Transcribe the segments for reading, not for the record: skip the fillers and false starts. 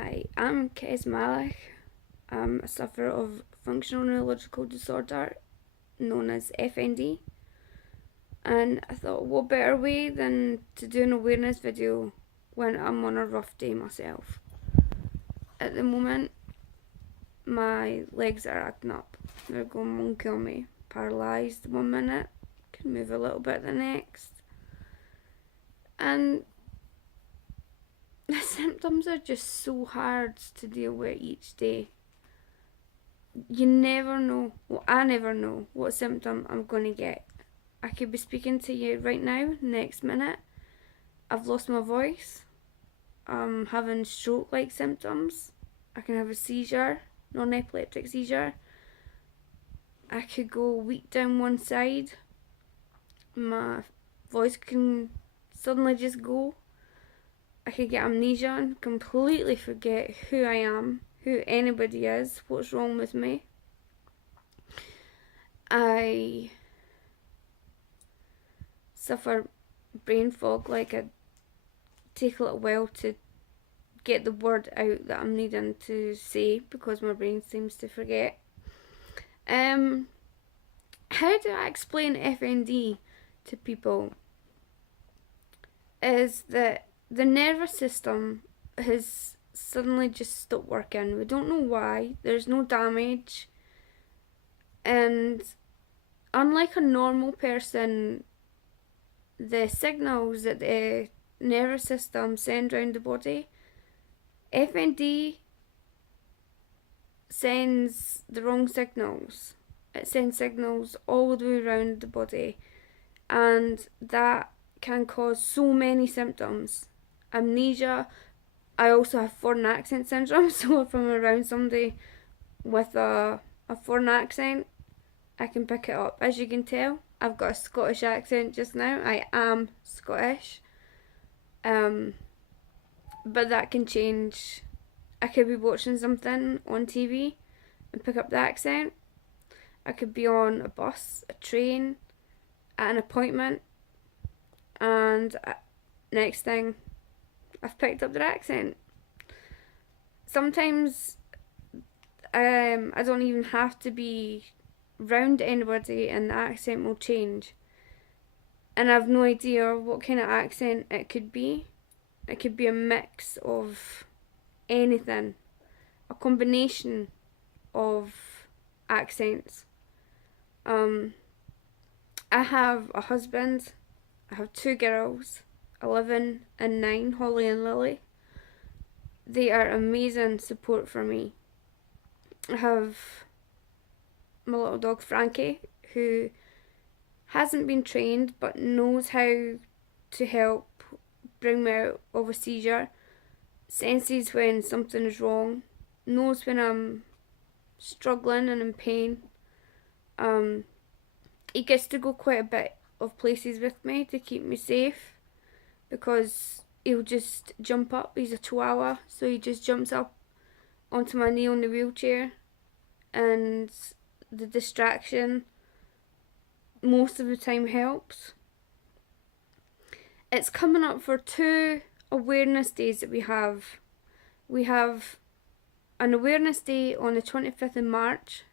Hi, I'm Kez Malik. I'm a sufferer of functional neurological disorder known as FND, and I thought, what better way than to do an awareness video when I'm on a rough day myself. At the moment, my legs are acting up. They're going monkey on me. Paralysed 1 minute, can move a little bit the next. And the symptoms are just so hard to deal with each day. You never know, well, I never know what symptom I'm going to get. I could be speaking to you right now, next minute, I've lost my voice, I'm having stroke-like symptoms, I can have a seizure, non-epileptic seizure, I could go weak down one side, my voice can suddenly just go, I could get amnesia and completely forget who I am, who anybody is, what's wrong with me. I suffer brain fog, like I take a little while to get the word out that I'm needing to say because my brain seems to forget. How do I explain FND to people? Is that the nervous system has suddenly just stopped working. We don't know why. There's no damage. And unlike a normal person, the signals that the nervous system send around the body, FND sends the wrong signals. It sends signals all the way around the body, and that can cause so many symptoms. Amnesia. I also have foreign accent syndrome, so if I'm around somebody with a foreign accent, I can pick it up. As you can tell, I've got a Scottish accent just now. I am Scottish. But that can change. I could be watching something on TV and pick up the accent. I could be on a bus, a train, at an appointment, and next thing, I've picked up their accent. Sometimes I don't even have to be round anybody and the accent will change. And I've no idea what kind of accent it could be. It could be a mix of anything, a combination of accents. I have a husband, I have 2 girls, 11 and 9, Holly and Lily. They are amazing support for me. I have my little dog Frankie, who hasn't been trained but knows how to help bring me out of a seizure, senses when something is wrong, knows when I'm struggling and in pain. He gets to go quite a bit of places with me to keep me safe because he'll just jump up. He's a chihuahua, so he just jumps up onto my knee on the wheelchair, and the distraction most of the time helps. It's coming up for 2 awareness days that we have. We have an awareness day on the 25th of March,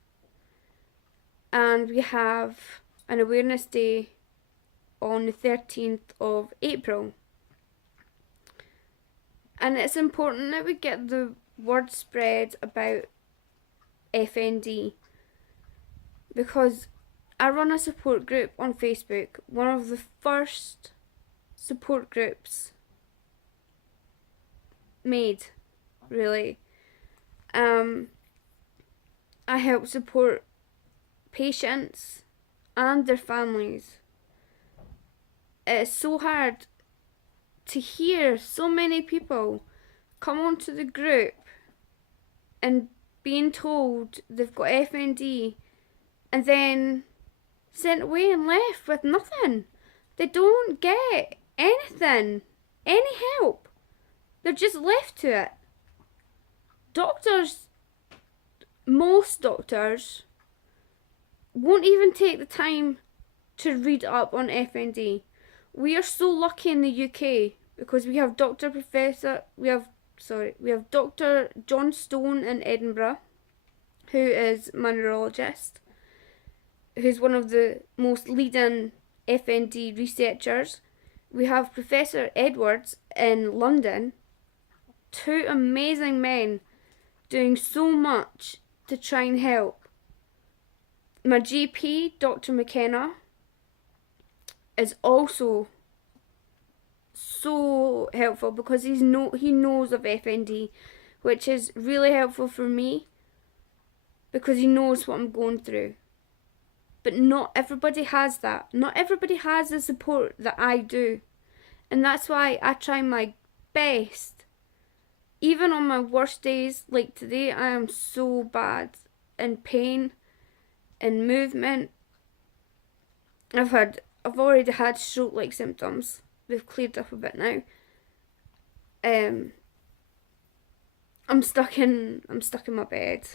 and we have an awareness day on the 13th of April. And it's important that we get the word spread about FND because I run a support group on Facebook, one of the first support groups made, really. I help support patients and their families. It's so hard to hear so many people come onto the group and being told they've got FND and then sent away and left with nothing. They don't get anything, any help. They're just left to it. Doctors, most doctors, won't even take the time to read up on FND. We are so lucky in the UK because we have we have Dr. John Stone in Edinburgh, who is my neurologist, who's one of the most leading FND researchers. We have Professor Edwards in London, two amazing men doing so much to try and help. My GP, Dr. McKenna, is also so helpful because he knows of FND, which is really helpful for me because he knows what I'm going through. But not everybody has that. Not everybody has the support that I do. And that's why I try my best. Even on my worst days, like today, I am so bad in pain, in movement. I've already had stroke-like symptoms. They've cleared up a bit now. I'm stuck in my bed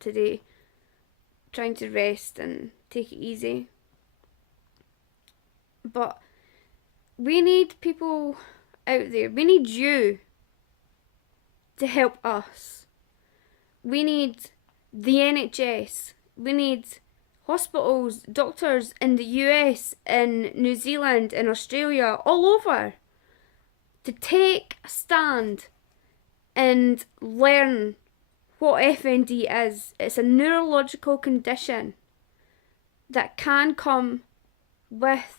today, trying to rest and take it easy. But we need people out there. We need you to help us. We need the NHS. We need hospitals, doctors in the US, in New Zealand, in Australia, all over, to take a stand and learn what FND is. It's a neurological condition that can come with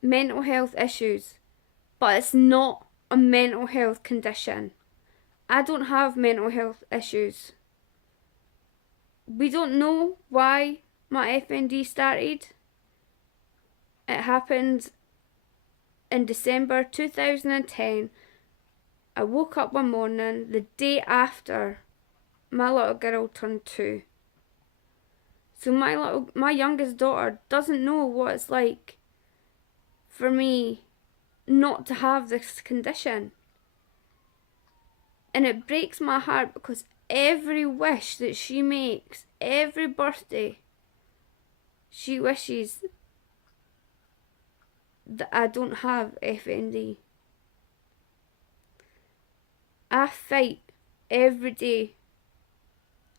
mental health issues, but it's not a mental health condition. I don't have mental health issues. We don't know why my FND started. It happened in December 2010. I woke up one morning the day after my little girl turned 2. So my youngest daughter doesn't know what it's like for me not to have this condition. And it breaks my heart because every wish that she makes, every birthday, she wishes that I don't have FND. I fight every day,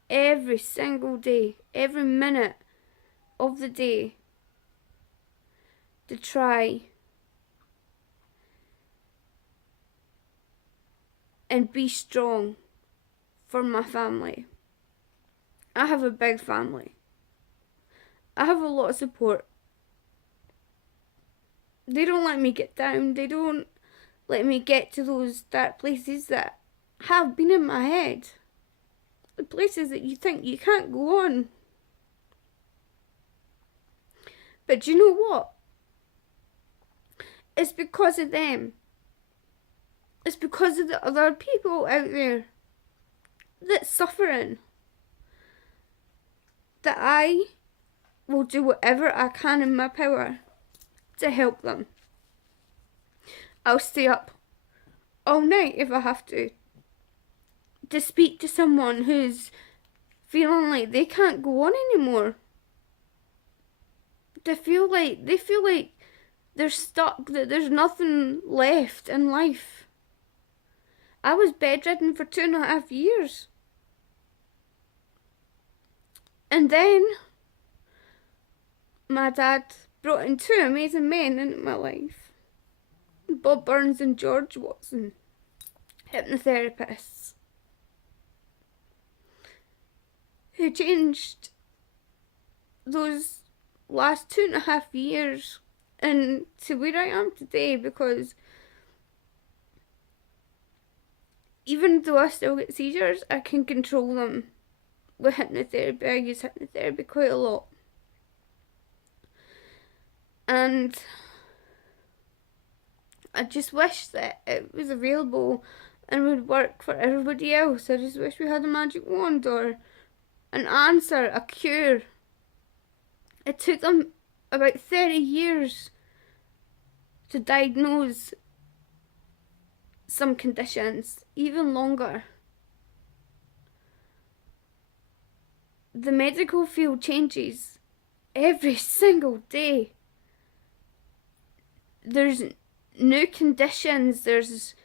every single day, every minute of the day to try and be strong for my family. I have a big family. I have a lot of support. They don't let me get down. They don't let me get to those dark places that have been in my head. The places that you think you can't go on. But do you know what? It's because of them. It's because of the other people out there that's suffering that I will do whatever I can in my power to help them. I'll stay up all night if I have to speak to someone who's feeling like they can't go on anymore. They feel like they're stuck, that there's nothing left in life. I was bedridden for 2.5 years. And then my dad brought in two amazing men into my life. Bob Burns and George Watson, hypnotherapists, who changed those last 2.5 years into where I am today, because even though I still get seizures, I can control them with hypnotherapy. I use hypnotherapy quite a lot. And I just wish that it was available and would work for everybody else. I just wish we had a magic wand or an answer, a cure. It took them about 30 years to diagnose some conditions, even longer. The medical field changes every single day. There's new conditions, there's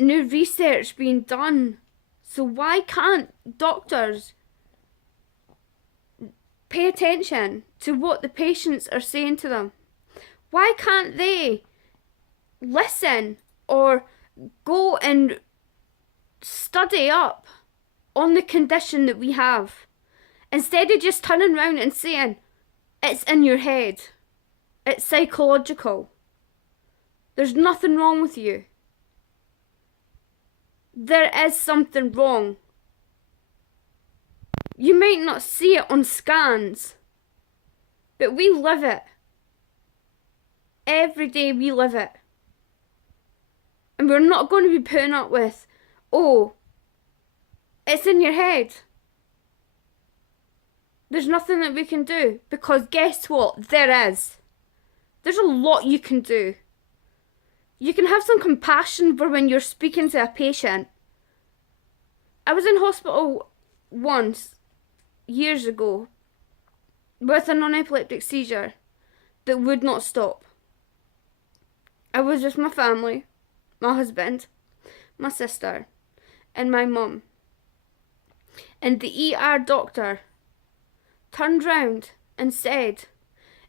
new research being done. So why can't doctors pay attention to what the patients are saying to them? Why can't they listen or go and study up on the condition that we have, instead of just turning around and saying, it's in your head, it's psychological, there's nothing wrong with you? There is something wrong. You might not see it on scans, but we live it. Every day we live it. And we're not going to be putting up with, oh, it's in your head. There's nothing that we can do, because guess what? There is. There's a lot you can do. You can have some compassion for when you're speaking to a patient. I was in hospital once, years ago, with a non-epileptic seizure that would not stop. I was with my family, my husband, my sister, and my mum. And the ER doctor turned round and said,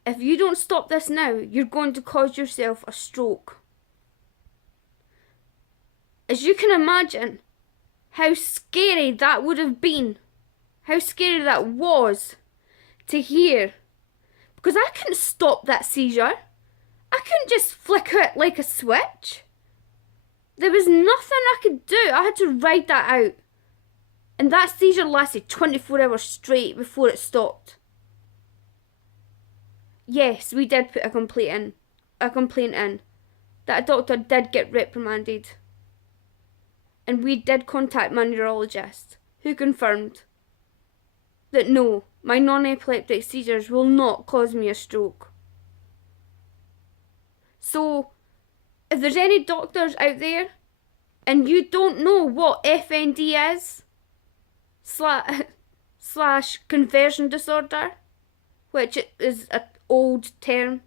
if you don't stop this now, you're going to cause yourself a stroke. As you can imagine, how scary that would have been, how scary that was to hear. Because I couldn't stop that seizure. I couldn't just flick it like a switch. There was nothing I could do. I had to ride that out. And that seizure lasted 24 hours straight before it stopped. Yes, we did put a complaint in. That doctor did get reprimanded. And we did contact my neurologist, who confirmed that no, my non-epileptic seizures will not cause me a stroke. So, if there's any doctors out there and you don't know what FND is, slash conversion disorder, which is an old term,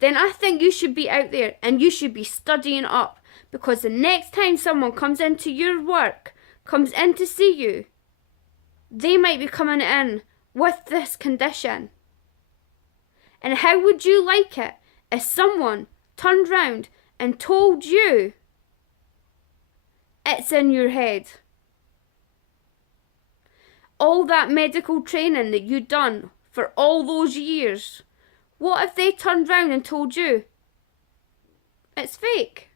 then I think you should be out there and you should be studying up, because the next time someone comes into your work, comes in to see you, they might be coming in with this condition. And how would you like it if someone turned round and told you it's in your head? All that medical training that you've done for all those years, what if they turned round and told you it's fake?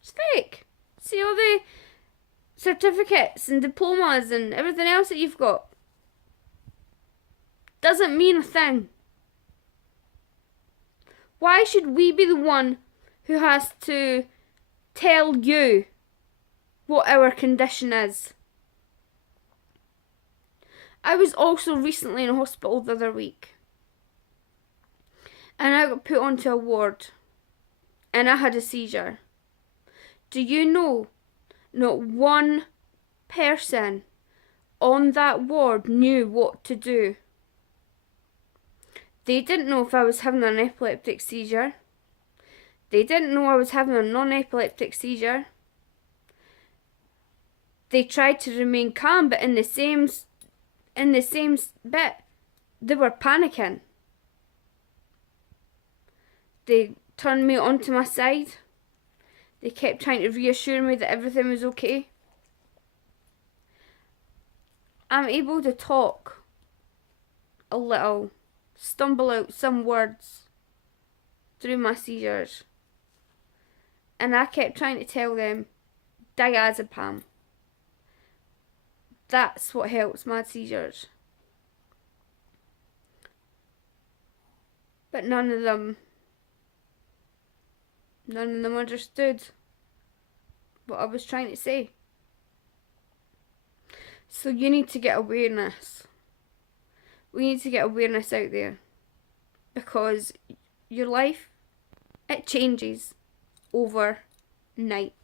It's fake. See all the certificates and diplomas and everything else that you've got? Doesn't mean a thing. Why should we be the one who has to tell you what our condition is? I was also recently in hospital the other week, and I got put onto a ward, and I had a seizure. Do you know, not one person on that ward knew what to do. They didn't know if I was having an epileptic seizure. They didn't know I was having a non-epileptic seizure. They tried to remain calm, but in the same bit, they were panicking. They turned me onto my side. They kept trying to reassure me that everything was okay. I'm able to talk a little, stumble out some words through my seizures. And I kept trying to tell them, diazepam. That's what helps my seizures. But none of them understood what I was trying to say. So you need to get awareness. We need to get awareness out there, because your life, it changes overnight.